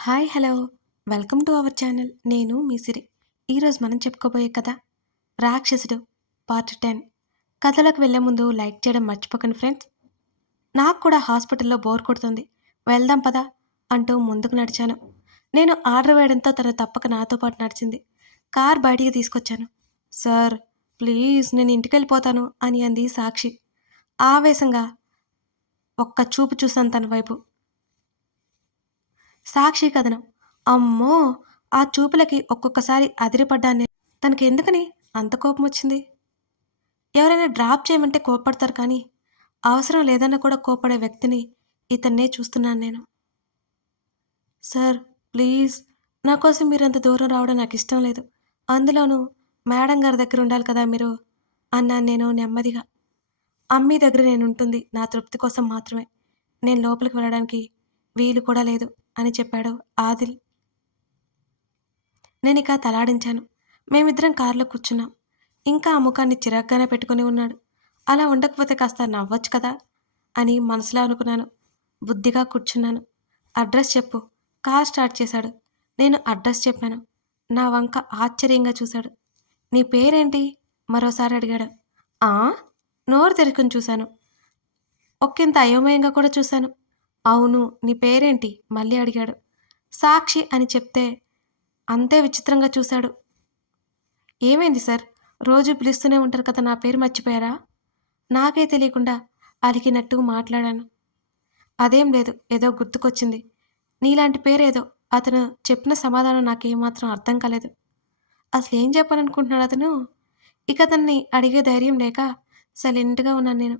Hi hello welcome to our channel. నేను మీ సిరి. ఈరోజు మనం చెప్పుకోబోయే కథ రాక్షసుడు పార్ట్ 10. కథలోకి వెళ్ళే ముందు లైక్ చేయడం మర్చిపోకండి ఫ్రెండ్స్. నాకు కూడా హాస్పిటల్లో బోర్ కొడుతుంది, వెళ్దాం పదా అంటూ ముందుకు నడిచాను. నేను ఆర్డర్ వేయడంతో తను తప్పక నాతో పాటు నడిచింది. కార్ బయటికి తీసుకొచ్చాను. సార్ ప్లీజ్ నేను ఇంటికి వెళ్ళిపోతాను అని అంది సాక్షి ఆవేశంగా. ఒక్క చూపు చూశాను తన వైపు. సాక్షి కథనం. అమ్మో! ఆ చూపులకి ఒక్కొక్కసారి అదిరిపడ్డాను నేను. తనకెందుకని అంత కోపం వచ్చింది? ఎవరైనా డ్రాప్ చేయమంటే కోప్పడతారు కానీ, అవసరం లేదన్నా కూడా కోప్పడే వ్యక్తిని ఇతన్నే చూస్తున్నాను నేను. సార్ ప్లీజ్ నా కోసం మీరంత దూరం రావడం నాకిష్టం లేదు. అందులోనూ మేడం గారి దగ్గర ఉండాలి కదా మీరు అన్నాను నేను నెమ్మదిగా. అమ్మీ దగ్గర నేనుంటుంది నా తృప్తి కోసం మాత్రమే. నేను లోపలికి వెళ్ళడానికి వీలు కూడా లేదు అని చెప్పాడు ఆదిల్. నేనిక తలాడించాను. మేమిద్దరం కారులో కూర్చున్నాం. ఇంకా ఆ ముఖాన్ని చిరాగ్గానే పెట్టుకుని ఉన్నాడు. అలా ఉండకపోతే కాస్త నవ్వొచ్చు కదా అని మనసులో అనుకున్నాను. బుద్ధిగా కూర్చున్నాను. అడ్రస్ చెప్పు. కార్ స్టార్ట్ చేశాడు. నేను అడ్రస్ చెప్పాను. నా వంక ఆశ్చర్యంగా చూశాడు. నీ పేరేంటి మరోసారి అడిగాడు. ఆ నోరు తెరుచుకుని చూశాను. ఒక్కింత అయోమయంగా కూడా చూశాను. అవును నీ పేరేంటి మళ్ళీ అడిగాడు. సాక్షి అని చెప్తే అంతే విచిత్రంగా చూశాడు. ఏమైంది సార్, రోజు పిలుస్తూనే ఉంటారు కదా, నా పేరు మర్చిపోయారా? నాకే తెలియకుండా అలికినట్టు మాట్లాడాను. అదేం లేదు, ఏదో గుర్తుకొచ్చింది. నీలాంటి పేరేదో. అతను చెప్పిన సమాధానం నాకేమాత్రం అర్థం కాలేదు. అసలేం చెప్పాలనుకుంటున్నాడు అతను? ఇక అతన్ని అడిగే ధైర్యం లేక సైలెంట్గా ఉన్నాను నేను.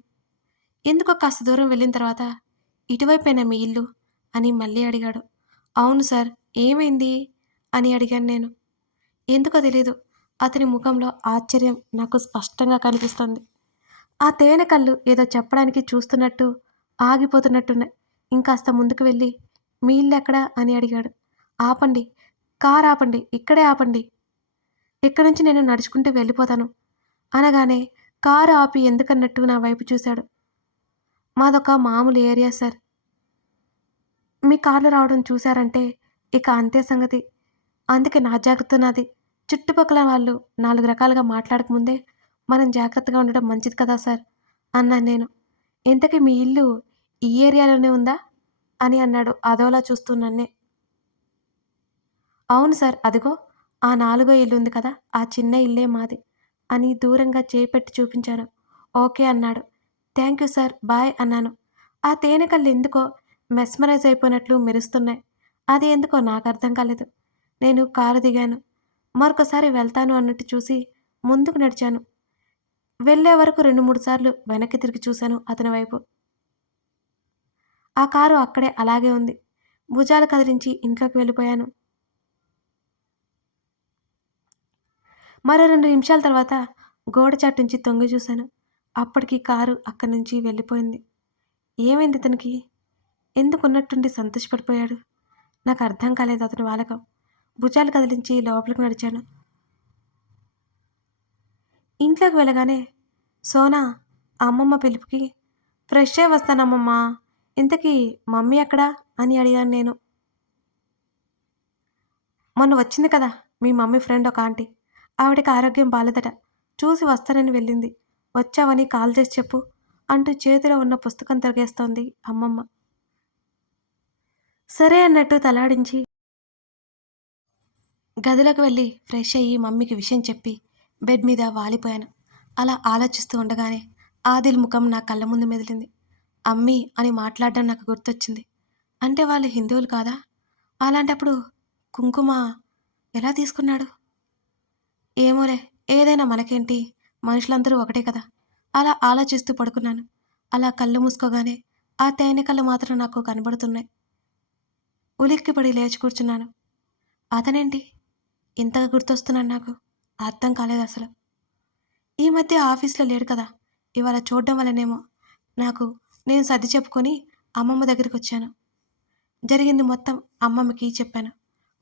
ఎందుకో కాస్త దూరం వెళ్ళిన తర్వాత ఇటువైపేనా మీ ఇల్లు అని మళ్ళీ అడిగాడు. అవును సార్, ఏమైంది అని అడిగాను నేను. ఎందుకో తెలీదు, అతని ముఖంలో ఆశ్చర్యం నాకు స్పష్టంగా కనిపిస్తోంది. ఆ తేనె కళ్ళు ఏదో చెప్పడానికి చూస్తున్నట్టు ఆగిపోతున్నట్టున్నాయి. ఇంకాస్త ముందుకు వెళ్ళి మీ ఇల్లెక్కడా అని అడిగాడు. ఆపండి, కారు ఆపండి, ఇక్కడే ఆపండి, ఇక్కడి నుంచి నేను నడుచుకుంటూ వెళ్ళిపోతాను అనగానే కారు ఆపి ఎందుకన్నట్టు నా వైపు చూశాడు. మాదొక మామూలు ఏరియా సార్. మీ కార్లు రావడం చూశారంటే ఇక అంతే సంగతి. అందుకే నా జాగ్రత్త నాది. చుట్టుపక్కల వాళ్ళు 4 రకాలుగా మాట్లాడకముందే మనం జాగ్రత్తగా ఉండడం మంచిది కదా సార్ అన్నాను నేను. ఇంతకీ మీ ఇల్లు ఈ ఏరియాలోనే ఉందా అని అన్నాడు అదోలా చూస్తూ నన్నే. అవును సార్, అదిగో ఆ 4గో ఇల్లు ఉంది కదా, ఆ చిన్న ఇల్లే మాది అని దూరంగా చేయి పెట్టి చూపించాను. ఓకే అన్నాడు. థ్యాంక్ యూ సార్, బాయ్ అన్నాను. ఆ తేనె కళ్ళు ఎందుకో మెస్మరైజ్ అయిపోయినట్లు మెరుస్తున్నాయి. అది ఎందుకో నాకు అర్థం కాలేదు. నేను కారు దిగాను. మరొకసారి వెళ్తాను అన్నట్టు చూసి ముందుకు నడిచాను. వెళ్ళే వరకు 2, 3 సార్లు వెనక్కి తిరిగి చూశాను అతని వైపు. ఆ కారు అక్కడే అలాగే ఉంది. భుజాలు కదిలించి ఇంట్లోకి వెళ్ళిపోయాను. మరో 2 నిమిషాల తర్వాత గోడ చాటు తొంగి చూశాను. అప్పటికి కారు అక్కడి నుంచి వెళ్ళిపోయింది. ఏమైంది ఇతనికి? ఎందుకున్నట్టుండి సంతోషపడిపోయాడు? నాకు అర్థం కాలేదు అతని వాలకం. భుజాలు కదిలించి లోపలికి నడిచాను. ఇంట్లోకి వెళ్ళగానే సోనా అమ్మమ్మ పిలుపుకి ఫ్రెష్ అయి వస్తానమ్మమ్మా, ఇంతకీ మమ్మీ ఎక్కడా అని అడిగాను నేను. మొన్న వచ్చింది కదా మీ మమ్మీ ఫ్రెండ్ ఒక ఆంటీ, ఆవిడకి ఆరోగ్యం బాలేదట, చూసి వస్తానని వెళ్ళింది. వచ్చావని కాల్ చేసి చెప్పు అంటూ చేతిలో ఉన్న పుస్తకం తిరగేస్తోంది అమ్మమ్మ. సరే అన్నట్టు తలాడించి గదిలోకి వెళ్ళి ఫ్రెష్ అయ్యి మమ్మీకి విషయం చెప్పి బెడ్ మీద వాలిపోయాను. అలా ఆలోచిస్తూ ఉండగానే ఆదిల్ ముఖం నా కళ్ళ ముందు మెదిలింది. అమ్మీ అని మాట్లాడడం నాకు గుర్తొచ్చింది. అంటే వాళ్ళు హిందువులు కాదా? అలాంటప్పుడు కుంకుమ ఎలా తీసుకున్నాడు? ఏమోలే, ఏదైనా మనకేంటి, మనుషులందరూ ఒకటే కదా. అలా ఆలోచిస్తూ పడుకున్నాను. అలా కళ్ళు మూసుకోగానే ఆ తేనె కళ్ళు మాత్రం నాకు కనబడుతున్నాయి. ఉలిక్కిపడి లేచి కూర్చున్నాను. అతనేంటి ఇంతగా గుర్తొస్తున్నాడు నాకు? అర్థం కాలేదు అసలు. ఈ మధ్య ఆఫీస్లో లేడు కదా, ఇవాళ చూడడం వల్లనేమో నాకు నేను సర్ది చెప్పుకొని అమ్మమ్మ దగ్గరికి వచ్చాను. జరిగింది మొత్తం అమ్మమ్మకి చెప్పాను.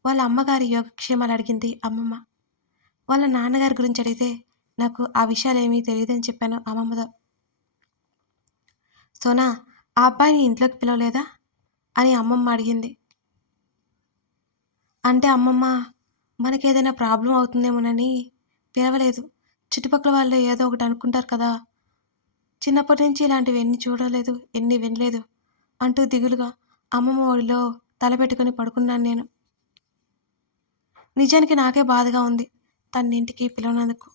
వాళ్ళ అమ్మగారి యోగక్షేమాలు అడిగింది అమ్మమ్మ. వాళ్ళ నాన్నగారి గురించి అడిగితే నాకు ఆ విషయాలేమీ తెలియదని చెప్పాను అమ్మమ్మతో. సోనా, ఆ అబ్బాయిని ఇంట్లోకి పిలవలేదా అని అమ్మమ్మ అడిగింది. అంటే అమ్మమ్మ మనకేదైనా ప్రాబ్లమ్ అవుతుందేమోనని పిలవలేదు. చుట్టుపక్కల వాళ్ళు ఏదో ఒకటి అనుకుంటారు కదా! చిన్నప్పటి నుంచి ఇలాంటివి ఎన్ని చూడలేదు, ఎన్ని వినలేదు అంటూ దిగులుగా అమ్మమ్మ ఒడిలో తలపెట్టుకొని పడుకున్నాను నేను. నిజానికి నాకే బాధగా ఉంది తన్నింటికి పిలవనందుకు.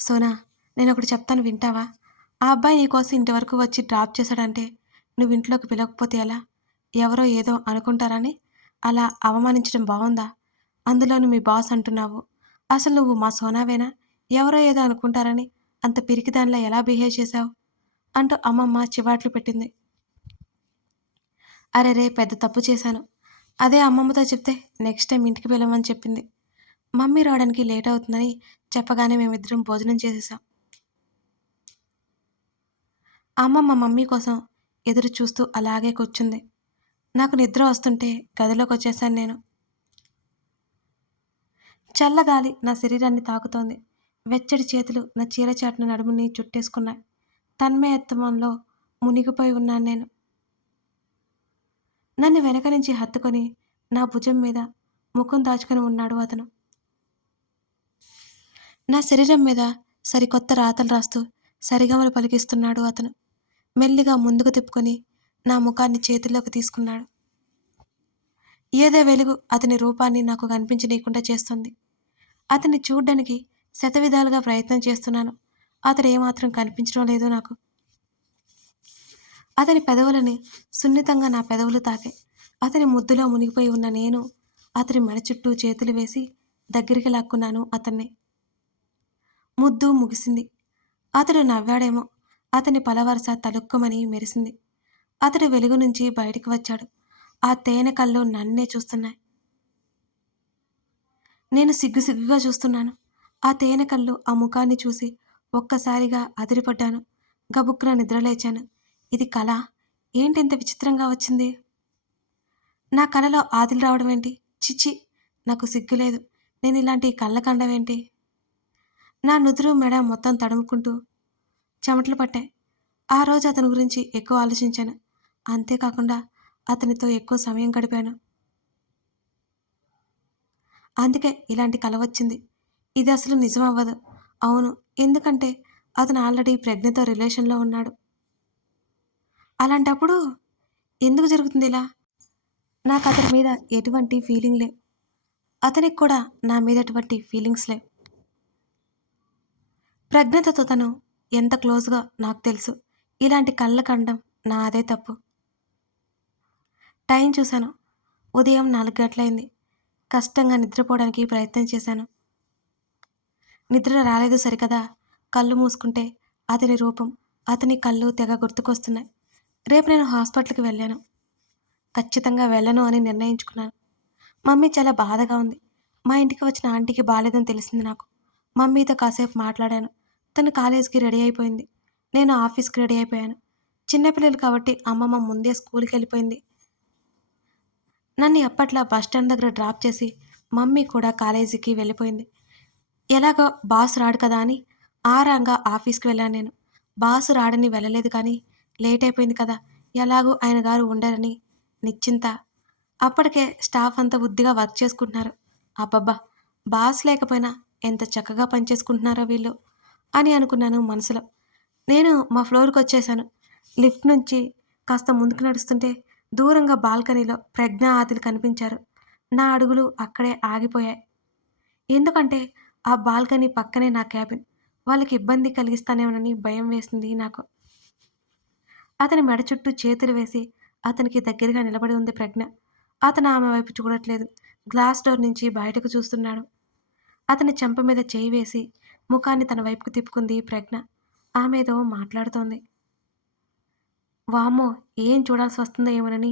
సోనా, నేనొకటి చెప్తాను వింటావా? ఆ అబ్బాయి నీకోసం ఇంటి వరకు వచ్చి డ్రాప్ చేశాడంటే నువ్వు ఇంట్లోకి పిలవకపోతే ఎలా? ఎవరో ఏదో అనుకుంటారని అలా అవమానించడం బావుందా? అందులోను మీ బాస్ అంటున్నావు. అసలు నువ్వు మా సోనావేనా? ఎవరో ఏదో అనుకుంటారని అంత పిరికిదానిలా ఎలా బిహేవ్ చేశావు? అంటూ అమ్మమ్మ చివాట్లు పెట్టింది. అరెరే! పెద్ద తప్పు చేశాను. అదే అమ్మమ్మతో చెప్తే నెక్స్ట్ టైమ్ ఇంటికి పిలవమని చెప్పింది. మమ్మీ రావడానికి లేట్ అవుతుందని చెప్పగానే మేమిద్దరం భోజనం చేసేసాం. అమ్మమ్మ మమ్మీ కోసం ఎదురు చూస్తూ అలాగే కూర్చుంది. నాకు నిద్ర వస్తుంటే గదిలోకొచ్చేశాను నేను. చల్లగాలి నా శరీరాన్ని తాకుతోంది. వెచ్చటి చేతులు నా చీర చాటున నడుముని చుట్టేసుకున్నాయి. తన్మయత్వంలో మునిగిపోయి ఉన్నాను నేను. నన్ను వెనక నుంచి హత్తుకొని నా భుజం మీద ముఖం దాచుకొని ఉన్నాడు అతను. నా శరీరం మీద సరికొత్త రాతలు రాస్తూ సరిగమలు పలికిస్తున్నాడు అతను. మెల్లిగా ముందుకు తిప్పుకొని నా ముఖాన్ని చేతుల్లోకి తీసుకున్నాడు. ఏదో వెలుగు అతని రూపాన్ని నాకు కనిపించనీయకుండా చేస్తుంది. అతన్ని చూడ్డానికి శతవిధాలుగా ప్రయత్నం చేస్తున్నాను. అతడు ఏమాత్రం కనిపించడం లేదు నాకు. అతని పెదవులని సున్నితంగా నా పెదవులు తాకాయి. అతని ముద్దులో మునిగిపోయి ఉన్న నేను అతని మెడ చుట్టూ చేతులు వేసి దగ్గరికి లాక్కున్నాను అతన్ని. ముద్దు ముగిసింది. అతడు నవ్వాడేమో. అతని పలవరస తలుక్కుమని మెరిసింది. అతడు వెలుగు నుంచి బయటికి వచ్చాడు. ఆ తేనె కళ్ళు నన్నే చూస్తున్నాయి. నేను సిగ్గుగా చూస్తున్నాను. ఆ తేనె కళ్ళు ఆ ముఖాన్ని చూసి ఒక్కసారిగా అదిరిపడ్డాను. గబుక్కున నిద్రలేచాను. ఇది కలా? ఏంటింత విచిత్రంగా వచ్చింది? నా కలలో ఆదిల్ రావడమేంటి? చిచ్చి! నాకు సిగ్గులేదు. నేనిలాంటి కళ్ళ కండవేంటి? నా నుదురు, మెడ మొత్తం తడుముకుంటూ చెమటలు పట్టాయి. ఆ రోజు అతని గురించి ఎక్కువ ఆలోచించాను. అంతేకాకుండా అతనితో ఎక్కువ సమయం గడిపాను. అందుకే ఇలాంటి కల వచ్చింది. ఇది అసలు నిజమవ్వదు. అవును. ఎందుకంటే అతను ఆల్రెడీ ప్రజ్ఞతో రిలేషన్‌లో ఉన్నాడు. అలాంటప్పుడు ఎందుకు జరుగుతుందిలా? నాకతని మీద ఎటువంటి ఫీలింగ్ లేవు. అతనికి కూడా నా మీద ఎటువంటి ఫీలింగ్స్ లేవు. ప్రజ్ఞతతో తను ఎంత క్లోజ్‌గా నాకు తెలుసు. ఇలాంటి కలలు కనడం నాదే తప్పు. టైం చూశాను. ఉదయం 4 గంటలయింది. కష్టంగా నిద్రపోవడానికి ప్రయత్నం చేశాను. నిద్ర రాలేదు సరికదా! కళ్ళు మూసుకుంటే అతని రూపం, అతని కళ్ళు తెగ గుర్తుకొస్తున్నాయి. రేపు నేను హాస్పిటల్‌కి వెళ్ళాను. ఖచ్చితంగా వెళ్ళను అని నిర్ణయించుకున్నాను. మమ్మీ చాలా బాధగా ఉంది. మా ఇంటికి వచ్చిన ఆంటీకి బాలేదని తెలిసింది నాకు. మమ్మీతో కాసేపు మాట్లాడాను. తను కాలేజీకి రెడీ అయిపోయింది. నేను ఆఫీస్‌కి రెడీ అయిపోయాను. చిన్నపిల్లలు కాబట్టి అమ్మమ్మ ముందే స్కూల్‌కెళ్ళిపోయింది. నన్ను ఎప్పట్లా బస్ స్టాండ్ దగ్గర డ్రాప్ చేసి మమ్మీ కూడా కాలేజీకి వెళ్ళిపోయింది. ఎలాగో బాస్ రాడు కదా అని ఆరాంగా ఆఫీస్‌కి వెళ్ళాను నేను. బాస్ రాడని వెళ్ళలేదు కానీ లేట్ అయిపోయింది కదా! ఎలాగూ ఆయన గారు ఉండరని నిశ్చింత. అప్పటికే స్టాఫ్ అంతా బుద్ధిగా వర్క్ చేసుకుంటున్నారు. అబ్బబ్బా! బాస్ లేకపోయినా ఎంత చక్కగా పనిచేసుకుంటున్నారో వీళ్ళు అని అనుకున్నాను మనసులో. నేను మా ఫ్లోర్‌కొచ్చేశాను. లిఫ్ట్ నుంచి కాస్త ముందుకు నడుస్తుంటే దూరంగా బాల్కనీలో ప్రజ్ఞ, ఆదిల్ కనిపించారు. నా అడుగులు అక్కడే ఆగిపోయాయి. ఎందుకంటే ఆ బాల్కనీ పక్కనే నా క్యాబిన్. వాళ్ళకి ఇబ్బంది కలిగిస్తానేమోనని భయం వేసింది నాకు. అతని మెడ చుట్టూ చేతులు వేసి అతనికి దగ్గరగా నిలబడి ఉంది ప్రజ్ఞ. అతను ఆమె వైపు చూడట్లేదు. గ్లాస్ డోర్ నుంచి బయటకు చూస్తున్నాడు. అతని చెంప మీద చేయి వేసి ముఖాన్ని తన వైపుకు తిప్పుకుంది ప్రజ్ఞ. ఆమెతో మాట్లాడుతోంది. వామ్మో! ఏం చూడాల్సి వస్తుందో ఏమోనని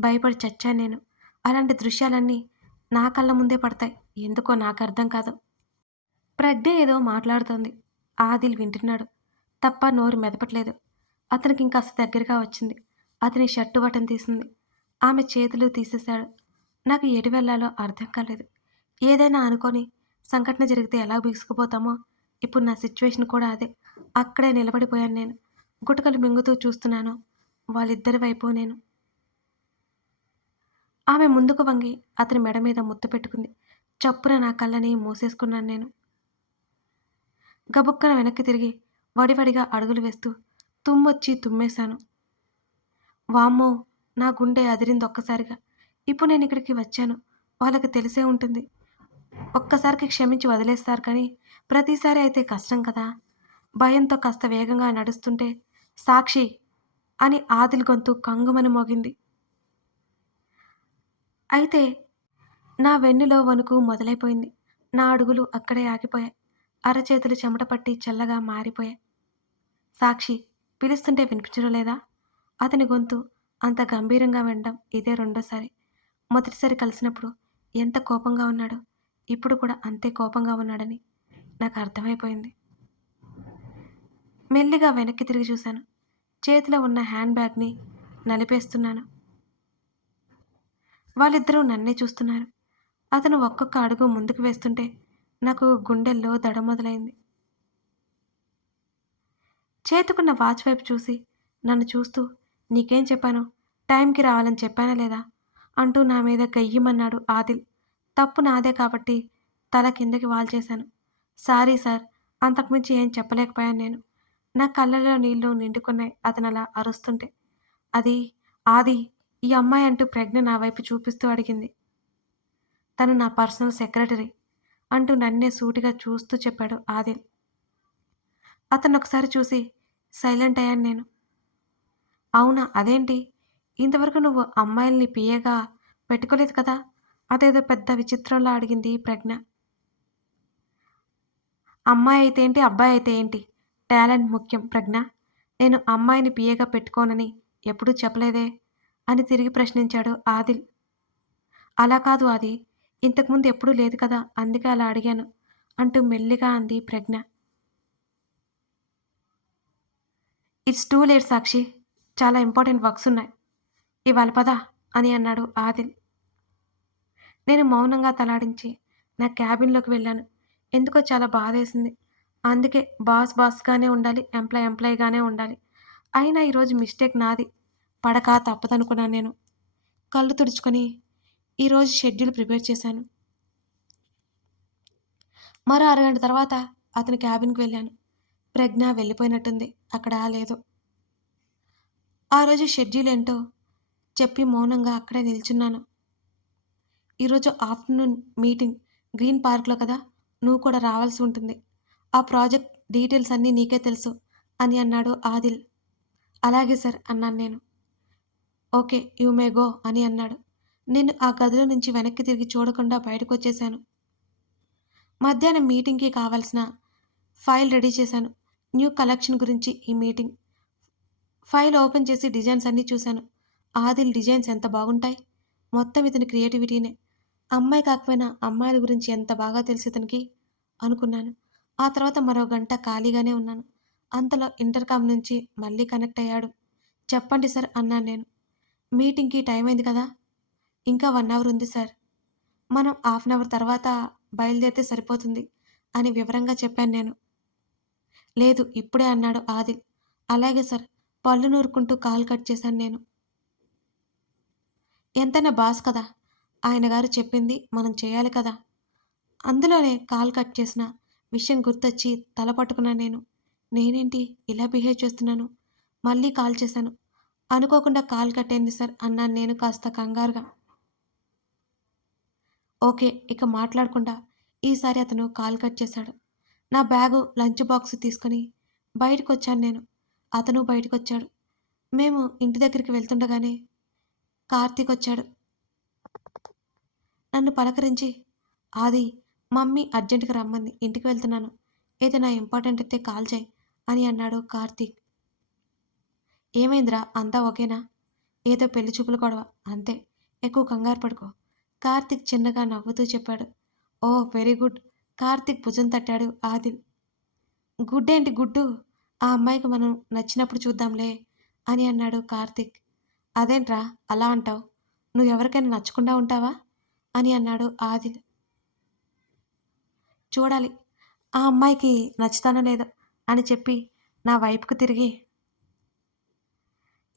భయపడి చచ్చాను నేను. అలాంటి దృశ్యాలన్నీ నా కళ్ళ ముందే పడతాయి. ఎందుకో నాకర్థం కాదు. ప్రజ్ఞ ఏదో మాట్లాడుతోంది. ఆదిల్ వింటున్నాడు. తప్ప నోరు మెదపట్లేదు. అతనికి ఇంకాస్త దగ్గరగా వచ్చింది. అతని షర్టు బటన్ తీసింది. ఆమె చేతులు తీసేశాడు. నాకు ఎటు వెళ్ళాలో అర్థం కాలేదు. ఏదైనా అనుకోని సంఘటన జరిగితే ఎలా బిగుసుకుపోతామో ఇప్పుడు నా సిచ్యువేషన్ కూడా అదే. అక్కడే నిలబడిపోయాను నేను. గుటకలు మింగుతూ చూస్తున్నాను వాళ్ళిద్దరి వైపు నేను. ఆమె ముందుకు వంగి అతని మెడ మీద ముద్దు పెట్టుకుంది. చప్పున నా కళ్ళని మూసేసుకున్నాను నేను. గబుక్కన వెనక్కి తిరిగి వడివడిగా అడుగులు వేస్తూ తుమ్మొచ్చి తుమ్మేశాను. వామ్మో! నా గుండె అదిరింది ఒక్కసారిగా. ఇప్పుడు నేనిక్కడికి వచ్చాను. వాళ్ళకి తెలిసే ఉంటుంది. ఒక్కసారికి క్షమించి వదిలేస్తారు కానీ, ప్రతిసారి అయితే కష్టం కదా! భయంతో కాస్త వేగంగా నడుస్తుంటే, సాక్షి! అని ఆదిల్ గొంతు కంగుమని మోగింది. అయితే నా వెన్నులో వణుకు మొదలైపోయింది. నా అడుగులు అక్కడే ఆగిపోయాయి. అరచేతులు చెమట పట్టి చల్లగా మారిపోయాయి. సాక్షి! పిలుస్తుంటే వినిపించడం లేదా? అతని గొంతు అంత గంభీరంగా వినడం ఇదే రెండోసారి. మొదటిసారి కలిసినప్పుడు ఎంత కోపంగా ఉన్నాడో, ఇప్పుడు కూడా అంతే కోపంగా ఉన్నాడని నాకు అర్థమైపోయింది. మెల్లిగా వెనక్కి తిరిగి చూశాను. చేతిలో ఉన్న హ్యాండ్ బ్యాగ్‌ని నలిపేస్తున్నాను. వాళ్ళిద్దరూ నన్నే చూస్తున్నారు. అతను ఒక్కొక్క అడుగు ముందుకు వేస్తుంటే నాకు గుండెల్లో దడ మొదలైంది. చేతికున్న వాచ్ వైపు చూసి నన్ను చూస్తూ నీకేం చెప్పాను? టైంకి రావాలని చెప్పానా లేదా? అంటూ నా మీద గయ్యిమన్నాడు ఆదిల్. తప్పు నాదే కాబట్టి తల కిందకి వాల్చేశాను. Sorry sir. అంతకుమించి ఏం చెప్పలేకపోయాను నేను. నా కళ్ళలో నీళ్లు నిండుకున్నాయి అతనలా అరుస్తుంటే. అది ఆది ఈ అమ్మాయి అంటూ ప్రజ్ఞ నా వైపు చూపిస్తూ అడిగింది. తను నా పర్సనల్ సెక్రటరీ అంటూ నన్నే సూటిగా చూస్తూ చెప్పాడు ఆదిల్. అతన్నొకసారి చూసి సైలెంట్ అయ్యాను నేను. అవునా! అదేంటి? ఇంతవరకు నువ్వు అమ్మాయిల్ని పిఏగా పెట్టుకోలేదు కదా! అదేదో పెద్ద విచిత్రంలా అడిగింది ప్రజ్ఞ. అమ్మాయి అయితే ఏంటి? అబ్బాయి అయితే ఏంటి? టాలెంట్ ముఖ్యం ప్రజ్ఞ. నేను అమ్మాయిని పిఏగా పెట్టుకోనని ఎప్పుడూ చెప్పలేదే! అని తిరిగి ప్రశ్నించాడు ఆదిల్. అలా కాదు ఆది. ఇంతకుముందు ఎప్పుడూ లేదు కదా! అందుకే అలా అడిగాను అంటూ మెల్లిగా అంది ప్రజ్ఞ. ఇట్స్ టూ లేట్ సాక్షి. చాలా ఇంపార్టెంట్ వర్క్స్ ఉన్నాయి. ఇవాళ పద అని అన్నాడు ఆదిల్. నేను మౌనంగా తలాడించి నా క్యాబిన్‌లోకి వెళ్ళాను. ఎందుకో చాలా బాధేసింది. అందుకే బాస్ బాస్‌గానే ఉండాలి. ఎంప్లాయ్ ఎంప్లాయ్‌గానే ఉండాలి. అయినా ఈరోజు మిస్టేక్ నాది. పడక తప్పదనుకున్నాను నేను. కళ్ళు తుడుచుకొని ఈరోజు షెడ్యూల్ ప్రిపేర్ చేశాను. మరో అరగంట తర్వాత అతని క్యాబిన్‌కి వెళ్ళాను. ప్రజ్ఞ వెళ్ళిపోయినట్టుంది. అక్కడ లేదు. ఆ రోజు షెడ్యూల్ ఏంటో చెప్పి మౌనంగా అక్కడే నిల్చున్నాను. ఈరోజు ఆఫ్టర్‌నూన్ మీటింగ్ గ్రీన్ పార్క్‌లో కదా! నువ్వు కూడా రావాల్సి ఉంటుంది. ఆ ప్రాజెక్ట్ డీటెయిల్స్ అన్నీ నీకే తెలుసు అని అన్నాడు ఆదిల్. అలాగే సార్ అన్నాను నేను. ఓకే. యూ మే గో అని అన్నాడు. నేను ఆ గదిలో నుంచి వెనక్కి తిరిగి చూడకుండా బయటకొచ్చేశాను. మధ్యాహ్నం మీటింగ్‌కి కావాల్సిన ఫైల్ రెడీ చేశాను. న్యూ కలెక్షన్ గురించి ఈ మీటింగ్. ఫైల్ ఓపెన్ చేసి డిజైన్స్ అన్నీ చూశాను. ఆదిల్ డిజైన్స్ ఎంత బాగుంటాయి. మొత్తం ఇతని క్రియేటివిటీనే. అమ్మాయి కాకపోయినా అమ్మాయిల గురించి ఎంత బాగా తెలుసు ఇతనికి అనుకున్నాను. ఆ తర్వాత మరో గంట ఖాళీగానే ఉన్నాను. అంతలో ఇంటర్కామ్ నుంచి మళ్ళీ కనెక్ట్ అయ్యాడు. చెప్పండి సార్ అన్నాను నేను. మీటింగ్‌కి టైం అయింది కదా! ఇంకా 1 అవర్ ఉంది సార్. మనం హాఫ్ అన్ అవర్ తర్వాత బయలుదేరితే సరిపోతుంది అని వివరంగా చెప్పాను నేను. లేదు ఇప్పుడే అన్నాడు ఆదిల్. అలాగే సార్. పళ్ళు నూరుకుంటూ కాల్ కట్ చేశాను నేను. ఎంతైనా బాస్ కదా! ఆయన గారు చెప్పింది మనం చేయాలి కదా! అందులోనే కాల్ కట్ చేసిన విషయం గుర్తొచ్చి తల పట్టుకున్నాను నేను. నేనేంటి ఇలా బిహేవ్ చేస్తున్నాను? మళ్ళీ కాల్ చేశాను. అనుకోకుండా కాల్ కట్ అయింది సార్ అన్నాను నేను కాస్త కంగారుగా. ఓకే. ఇక మాట్లాడకుండా ఈసారి అతను కాల్ కట్ చేశాడు. నా బ్యాగు, లంచ్ బాక్స్ తీసుకొని బయటకొచ్చాను నేను. అతను బయటకొచ్చాడు. మేము ఇంటి దగ్గరికి వెళ్తుండగానే కార్తీక్ వచ్చాడు. నన్ను పలకరించి ఆది మమ్మీ అర్జెంట్‌గా రమ్మంది. ఇంటికి వెళ్తున్నాను. ఏదైనా ఇంపార్టెంట్ అయితే కాల్ చేయి అని అన్నాడు కార్తీక్. ఏమైందిరా అంతా ఓకేనా? ఏదో పెళ్లి చూపుల గొడవ అంతే. ఎక్కువ కంగారు పడకు. కార్తీక్ చిన్నగా నవ్వుతూ చెప్పాడు. ఓహ్! Very good. కార్తీక్ భుజం తట్టాడు ఆదిల్. గుడ్ ఏంటి గుడ్డు? ఆ అమ్మాయికి మనం నచ్చినప్పుడు చూద్దాంలే అని అన్నాడు కార్తీక్. అదేంట్రా అలా అంటావు? నువ్వెవరికైనా నచ్చకుండా ఉంటావా? అని అన్నాడు ఆదిల్. చూడాలి. ఆ అమ్మాయికి నచ్చుతానో లేదో అని చెప్పి నా వైపుకు తిరిగి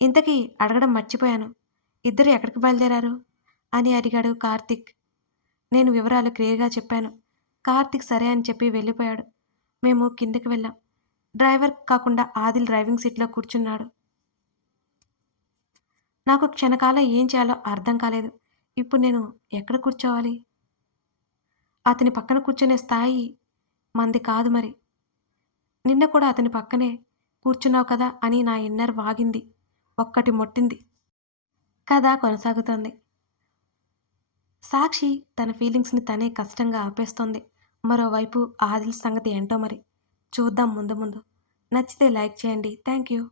ఇంతకీ అడగడం మర్చిపోయాను. ఇద్దరు ఎక్కడికి బయలుదేరారు? అని అడిగాడు కార్తీక్. నేను వివరాలు క్లియర్‌గా చెప్పాను. కార్తీక్ సరే అని చెప్పి వెళ్ళిపోయాడు. మేము కిందకి వెళ్ళాం. డ్రైవర్ కాకుండా ఆదిల్ డ్రైవింగ్ సీట్‌లో కూర్చున్నాడు. నాకు క్షణకాలం ఏం చేయాలో అర్థం కాలేదు. ఇప్పుడు నేను ఎక్కడ కూర్చోవాలి? అతని పక్కన కూర్చునే స్థాయి మనది కాదు మరి. నిన్న కూడా అతని పక్కనే కూర్చున్నావు కదా అని నా ఇన్నర్ వాగింది. ఒక్కటి మొట్టింది. కథ కొనసాగుతోంది. సాక్షి తన ఫీలింగ్స్‌ని తనే కష్టంగా ఆపేస్తోంది. మరోవైపు ఆదిల్ సంగతి ఏంటో మరి. చూద్దాం ముందు ముందు. నచ్చితే లైక్ చేయండి. Thank you.